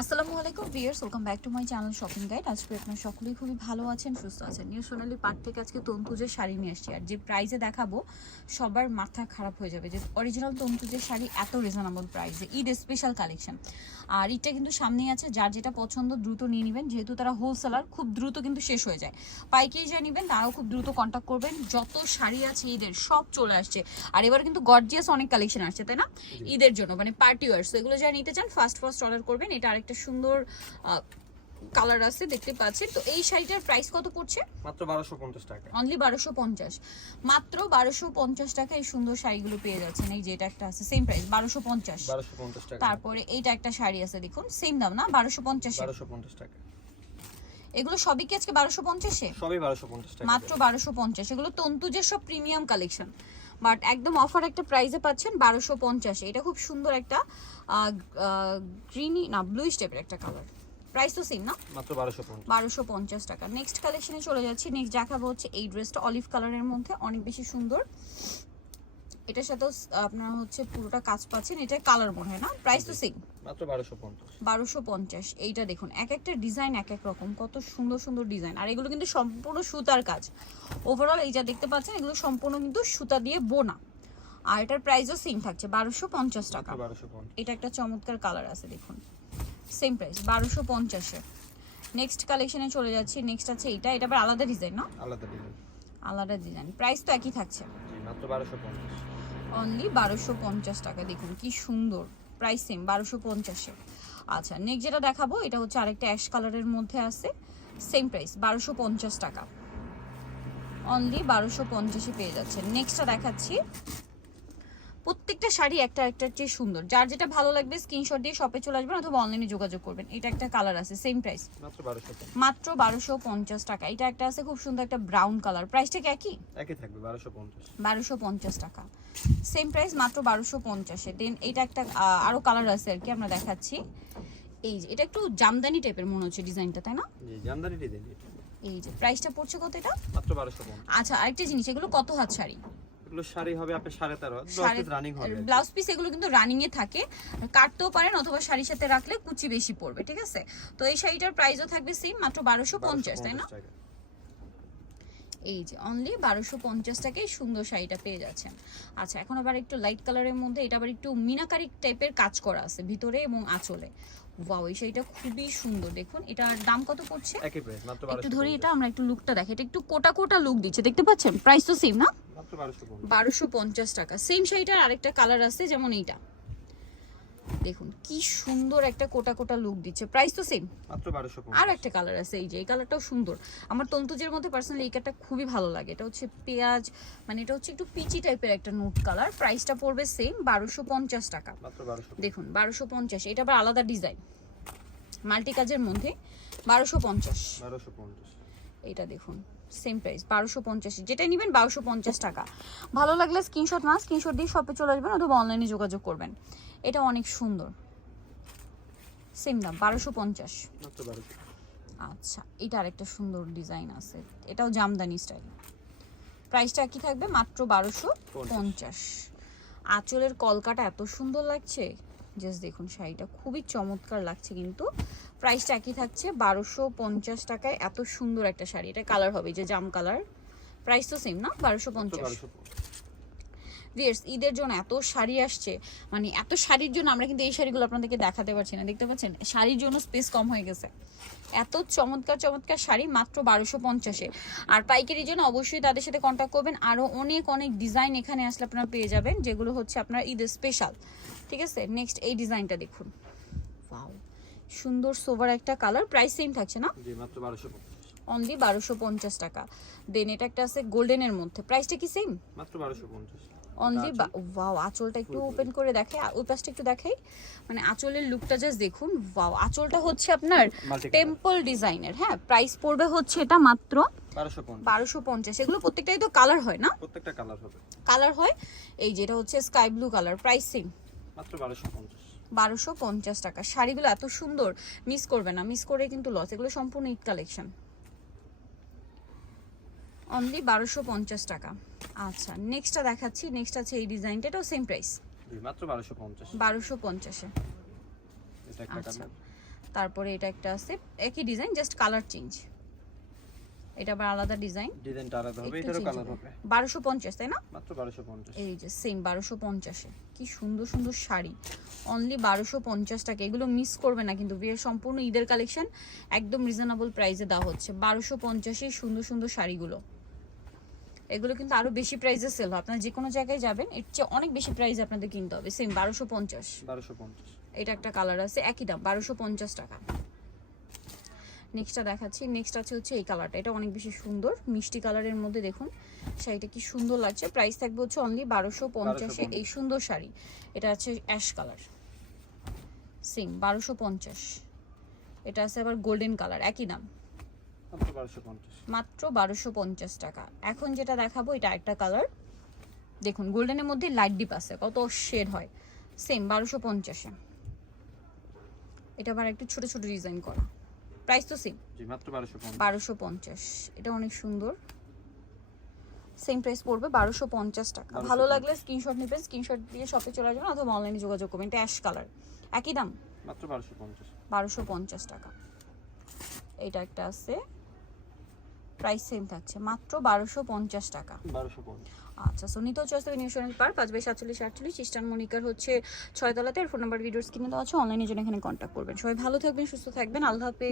আসসালামু আলাইকুম viewers, welcome back to my channel shopping guide. আজকে আপনারা সকলেই খুবই ভালো আছেন, সুস্থ আছেন। নিউ সোনালি পাট থেকে আজকে তন্তুজের শাড়ি নিয়ে আসছি, আর যে প্রাইসে দেখাবো সবার মাথা খারাপ হয়ে যাবে যে অরিজিনাল তন্তুজের শাড়ি এত রিজনেবল প্রাইসে, ঈদ স্পেশাল কালেকশন। আর ঈদটা কিন্তু সামনেই আছে, যার যেটা পছন্দ দ্রুত নিয়ে নেবেন, যেহেতু তারা হোলসেলার, খুব দ্রুত কিন্তু শেষ হয়ে যায়। পাইকারি যা নেবেন তারাও খুব দ্রুত কন্ট্যাক্ট করবেন। যত শাড়ি আছে ঈদের সব চলে আসছে, আর এবার কিন্তু গর্জিয়াস অনেক কালেকশন আসছে, তাই না? ঈদের জন্য মানে পার্টি ওয়ার, সো এগুলো যারা নিতে চান ফার্স্ট অর্ডার করবেন। এটা আরেকটা সুন্দর কালার আছে, দেখতে পাচ্ছেন। তো এই শাড়িটার প্রাইস কত পড়ছে? মাত্র 1250 টাকা। অনলি 1250, মাত্র 1250 টাকা এই সুন্দর শাড়িগুলো পেয়ে যাচ্ছেন। এই যে এটা একটা আছে সেম প্রাইস 1250 টাকা। তারপরে এইটা একটা শাড়ি আছে, দেখুন সেম দাম না, 1250 টাকা। এগুলো সবই কি আজকে 1250 এ? সবই 1250 টাকা, মাত্র 1250। এগুলো তন্তুজের সব প্রিমিয়াম কালেকশন, বাট একদম অফার একটা প্রাইসে পাচ্ছেন 1250। এটা খুব সুন্দর একটা গ্রিনি না ব্লুইশ টাইপের একটা কালার। প্রাইস তো সেম না, মাত্র 1250 টাকা। নেক্সট কালেকশনে চলে যাচ্ছি। নেক্সট দেখাবো হচ্ছে এই ড্রেসটা অলিভ কালারের মধ্যে, অনেক বেশি সুন্দর। এটার সাথেও আপনারা হচ্ছে পুরোটা কাজ পাচ্ছেন। এটা কালার মনে হয় না, প্রাইস তো সেম, মাত্র 1250। এইটা দেখুন, এক একটা ডিজাইন এক এক রকম, কত সুন্দর সুন্দর ডিজাইন। আর এগুলো কিন্তু সম্পূর্ণ সুতার কাজ। ওভারঅল এই যা দেখতে পাচ্ছেন এগুলো সম্পূর্ণ কিন্তু সুতা দিয়ে বোনা। আর এটার প্রাইসও সেম থাকছে 1250 টাকা। এটা একটা চমৎকার কালার আছে, দেখুন সেম প্রাইস 1250-এ। নেক্সট কালেকশনে চলে যাচ্ছি। নেক্সট আছে এটা আবার আলাদা ডিজাইন না? আলাদা ডিজাইন, প্রাইস তো একই থাকছে, মাত্র 1250। অনলি 1250 টাকা। দেখুন কি সুন্দর, প্রাইস সেম 1250-এ। আচ্ছা, নেক্সট যেটা দেখাবো এটা হচ্ছে আরেকটা অ্যাশ কালারের মধ্যে আছে, সেম প্রাইস 1250 টাকা, অনলি 1250-এ পেয়ে যাচ্ছেন। নেক্সটটা দেখাচ্ছি। প্রত্যেকটা শাড়ি একটা একটার চেয়ে সুন্দর, যার যেটা ভালো লাগবে স্ক্রিনশট দিয়ে শপে চলে আসবেন অথবা অনলাইনে যোগাযোগ করবেন। এটা একটা কালার আছে, সেম প্রাইস মাত্র 1250 টাকা। এটা একটা আছে খুব সুন্দর একটা ব্রাউন কালার, প্রাইসটা কি একই থাকবে 1250 টাকা, সেম প্রাইস মাত্র 1250-এ। দেন এটা একটা আরো কালার আছে আর কি, আমরা দেখাচ্ছি। এই যে এটা একটু জামদানি টাইপের মনে হচ্ছে ডিজাইনটা, তাই না? জি, জামদানি ডিজাইন। এই যে প্রাইসটা পড়ছে কত এটা? মাত্র 1250। আচ্ছা, আরেকটা জিনিস, এগুলো কত হাত শাড়ি? এগুলো শাড়ি হবে আপনার 13.5, ব্লাউজ পিস রানিং হবে। ব্লাউজ পিস এগুলো কিন্তু রানিং এ থাকে, কাটতেও পারেন অথবা শাড়ির সাথে রাখলে কুচি বেশি পড়বে, ঠিক আছে? তো এই শাড়িটার প্রাইসও থাকবে সেম, মাত্র 1250, তাই না? এই যে অনলি 1250 টাকায় সুন্দর শাড়িটা পেয়ে যাচ্ছেন। আচ্ছা, এখন আবার একটু লাইট কালারের মধ্যে, এটা আবার একটু মিনাকারি টাইপের কাজ করা আছে ভিতরে এবং আঁচলে। ওয়াও, এই শাড়িটা খুবই সুন্দর। দেখুন এটার দাম কত পড়ছে? একই প্রাইস, মাত্র 1250। একটু ধরি এটা, আমরা একটু লুকটা দেখি। এটা একটু কোটা কোটা লুক দিচ্ছে, দেখতে পাচ্ছেন? প্রাইস তো সেম না, মাত্র 1250। 1250 টাকা। সেম শাড়িটার আরেকটা কালার আছে, যেমন এইটা দেখুন কি সুন্দর একটা কোটা কোটা লুক দিচ্ছে, প্রাইস তো সেম, মাত্র 1250। আর একটা কালার আছে, এই যে এই কালারটাও সুন্দর। আমার তন্তুজের মধ্যে পার্সোনালি এই কালারটা খুবই ভালো লাগে। এটা হচ্ছে পেঁয়াজ, মানে এটা হচ্ছে একটু পিচি টাইপের একটা নুট কালার। প্রাইসটা পড়বে সেম 1250 টাকা। মাত্র 1250। দেখুন 1250। এটা আবার আলাদা ডিজাইন মাল্টি কাজের মধ্যে, 1250। এটা দেখুন সেম প্রাইস 1250, যেটাই নেবেন 1250 টাকা। ভালো লাগলে স্ক্রিনশট দিয়ে শপে চলে আসবেন অথবা অনলাইনে যোগাযোগ করবেন। এটা অনেক সুন্দর, সেম দাম 1250। আচ্ছা, এটা আরেকটা সুন্দর ডিজাইন আছে, এটাও জামদানি স্টাইল। প্রাইসটা কি থাকবে? মাত্র 1250। আঁচলের কলকাটা এত সুন্দর লাগছে, জাস্ট দেখুন শাড়িটা খুবই চমৎকার লাগছে। কিন্তু প্রাইসটা একই থাকছে 1250 টাকায়। এত সুন্দর একটা শাড়ি, এটা কালার হবে যে জাম কালার। প্রাইস তো সেম না, 1250। ভিউয়ার্স, ঈদের জন্য এত শাড়ি আসছে, মানে এত শাড়ির জন্য আমরা কিন্তু এই শাড়িগুলো আপনাদেরকে দেখাতে পারছি না, দেখতে পাচ্ছেন? শাড়ির জন্য স্পেস কম হয়ে গেছে। এত চমৎকার চমৎকার শাড়ি মাত্র 1250-এ। আর পাইকারির জন্য অবশ্যই তাদের সাথে কন্ট্যাক্ট করবেন। আরও অনেক অনেক ডিজাইন এখানে আসলে আপনারা পেয়ে যাবেন, যেগুলো হচ্ছে আপনার ঈদের স্পেশাল, ঠিক আছে? নেক্সট এই ডিজাইনটা দেখুন, ওয়াও সুন্দর সোভার একটা কালার। প্রাইস সেম থাকছে না, জি মাত্র 1250, অনলি 1250 টাকা। দেন এটা একটা আছে গোল্ডেনের মধ্যে, প্রাইসটা কি সেম? মাত্র 1250, অনলি। ওয়াও, আঁচলটা একটু ওপেন করে দেখে, ওই পাশটা একটু দেখাই, মানে আঁচলের লুকটা জাস্ট দেখুন। ওয়াও, আঁচলটা হচ্ছে আপনার টেম্পল ডিজাইনের। হ্যাঁ, প্রাইস পড়বে হচ্ছে এটা মাত্র 1250। এগুলো প্রত্যেকটাই তো কালার হয় না? প্রত্যেকটা কালার হবে, কালার হয়। এই যেটা হচ্ছে sky blue colour, price same মাত্র 1250। 1250 টাকা। শাড়িগুলো এত সুন্দর, মিস করবে না, মিস করে কিন্তু লস। এগুলো সম্পূর্ণ ঈদ কালেকশন, অনলি 1250 টাকা। আচ্ছা, নেক্সটটা দেখাচ্ছি। নেক্সট আছে এই ডিজাইনটা, এটাও সেম প্রাইস, জি মাত্র 1250। 1250-এ। এটা একটা কালার। তারপরে এটা একটা আছে একই ডিজাইন, জাস্ট কালার চেঞ্জ। এটা আবার আলাদা ডিজাইন, ডিজাইনটা আলাদা হবে, এটারও কালার হবে। 1250 তাই না? মাত্র 1250। এই যে সেম 1250 এ কি সুন্দর সুন্দর শাড়ি, অনলি 1250 টাকা। এগুলো মিস করবে না কিন্তু, বিয়ের সম্পূর্ণ ঈদের কালেকশন একদম রিজনেবল প্রাইসে দেওয়া হচ্ছে। 1250 এ সুন্দর সুন্দর শাড়িগুলো, এগুলো কিন্তু আরো বেশি প্রাইসে সেল হয়। আপনারা যে কোনো জায়গায় যাবেন এর চেয়ে অনেক বেশি প্রাইস আপনাদের কিনতে হবে। সেম 1250। 1250। এটা একটা কালার আছে একই দাম 1250 টাকা। নেক্সটটা দেখাচ্ছি, নেক্সট আছে হচ্ছে এই কালারটা, এটা অনেক বেশি সুন্দর মিষ্টি কালারের মধ্যে দেখুন শাড়িটা কি সুন্দর লাগছে। প্রাইস থাকবে হচ্ছে অনলি 1250 এ এই সুন্দর শাড়ি। এটা আছে অ্যাশ কালার, সেম 1250। এটা আছে আবার গোল্ডেন কালার, একই দাম মাত্র 1250। মাত্র 1250 টাকা। এখন যেটা দেখাবো এটা একটা কালার দেখুন, গোল্ডেনের মধ্যে লাইট ডিপ আছে, কত শেড হয়। সেম 1250 এ। এটা আবার একটু ছোট ছোট ডিজাইন করা, প্রাইস তো সেম জি মাত্র 1250। 1250। এটা অনেক সুন্দর, সেম প্রাইস পড়বে 1250 টাকা। ভালো লাগলে স্ক্রিনশট নেবেন, স্ক্রিনশট দিয়ে শপে চলে যাবেন অথবা অনলাইনে যোগাযোগ করবেন। এটা অ্যাশ কালার, একই দাম মাত্র 1250। 1250 টাকা। এটা একটা আছে, প্রাইস সেম থাকছে মাত্র 1250 টাকা। 1250। আচ্ছা, সোনিত চয়েস নিউশনাল পার্ক 5/47 ইস্টার্ন মনিকার হচ্ছে 6 তলাতে। ফোন নাম্বার ভিডিওস কিনে দেওয়া আছে, অনলাইনে জন্য এখানে কন্ট্যাক্ট করবেন। সবাই ভালো থাকবেন, সুস্থ থাকবেন, আল্লাহ হাফেজ।